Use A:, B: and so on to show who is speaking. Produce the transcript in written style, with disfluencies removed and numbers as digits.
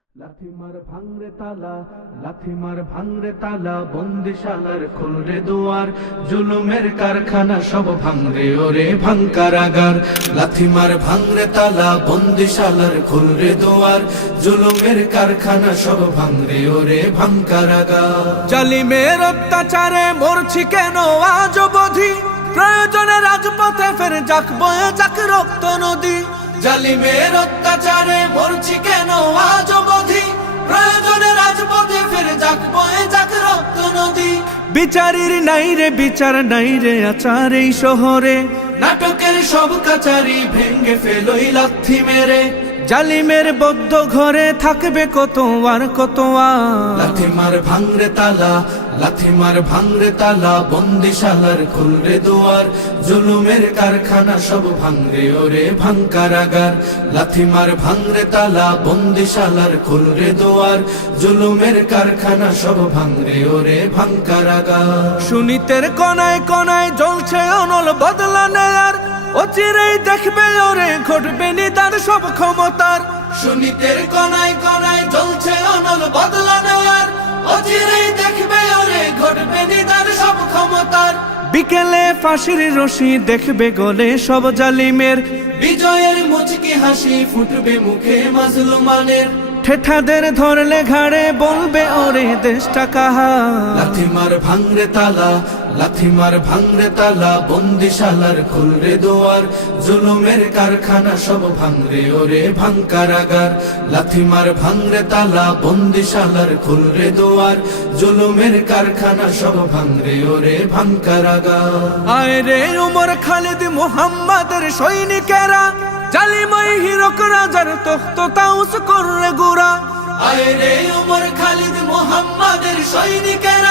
A: লাথিমার ভাঙরে তালা, লাথিমার ভাঙরে তালা, বন্দিশালার খুলরে দুয়ার, জুলুমের কারখানা সব ভাঙরে ওরে ভাঙকারাগার। লাথিমার ভাঙরে তালা, বন্দিশালার খুলরে দুয়ার, জুলুমের কারখানা সব ভাঙরে ওরে ভাঙকারাগার।
B: জালিমের অত্যাচারে মরছি কেন আজ অবধি, প্রয়োজনে রাজপথে ফের যাক বয়ে যাক রক্ত নদী।
A: জালিমের অত্যাচারে মরছি কেন আজ অবধি, প্রয়োজনে রাজপথে ফের যাক বয়ে যাক রক্ত নদী।
B: বিচারের নাই রে বিচার নাই রে আচার এই শহরে,
A: নাটকের সব কাচারি ভেঙ্গে ফেলোই লাথি মেরে।
B: জালিমের বদ্ধ ঘরে থাকবে কত আর কত আর।
A: লাথিমার ভাঙরে তালা, লাথিমার ভাঙরে তালা, বন্দিশালার খুলরে দুয়ার, জুলুমের কারখানা সব ভাঙরে ওরে ভাঙকারাগার। লাথিমার ভাঙরে তালা, বন্দিশালার খুলরে দুয়ার, জুলুমের কারখানা সব ভাঙরে ওরে ভাঙকারাগার।
B: সুনীতের কনায় কনায় জ্বলছে অনল বদলা নেয়ার, অচিরেই দেখবে ওরে ঘটবে নিদান সব ক্ষমতার।
A: সুনীতের কনায় কনায় জ্বলছে অনল বদলা নেওয়ার, অচিরেই দেখবে ওরে ঘটবে নিদান সব ক্ষমতার।
B: বিকেলে ফাঁসির রশি দেখবে গলে সব জালিমের,
A: বিজয়ের মুচকি হাসি ফুটবে মুখে মাজলুমানের।
B: ঠেঠাদের ধরলে ঘাড়ে বলবে ওরে দেশটা কাহা।
A: লাথিমার ভাঙরে তালা, লাথিমার ভাঙরে তালা, বন্দিশালার খুলরে দুয়ার, জুলুমের কারখানা সব ভাঙরে ওরে ভাঙকারাগার। লাথিমার ভাঙরে তালা, বন্দিশালার খুলরে দুয়ার, জুলুমের কারখানা সব ভাঙরে ওরে ভাঙকারাগার।
B: আয় রে উমর খালিদ মুহাম্মাদের সৈনিকেরা, জালিমাই হিরক রাজার তখ্ত তাউস করলে গুড়া।
A: আয় রে উমর খালিদ মুহাম্মাদের সৈনিকেরা,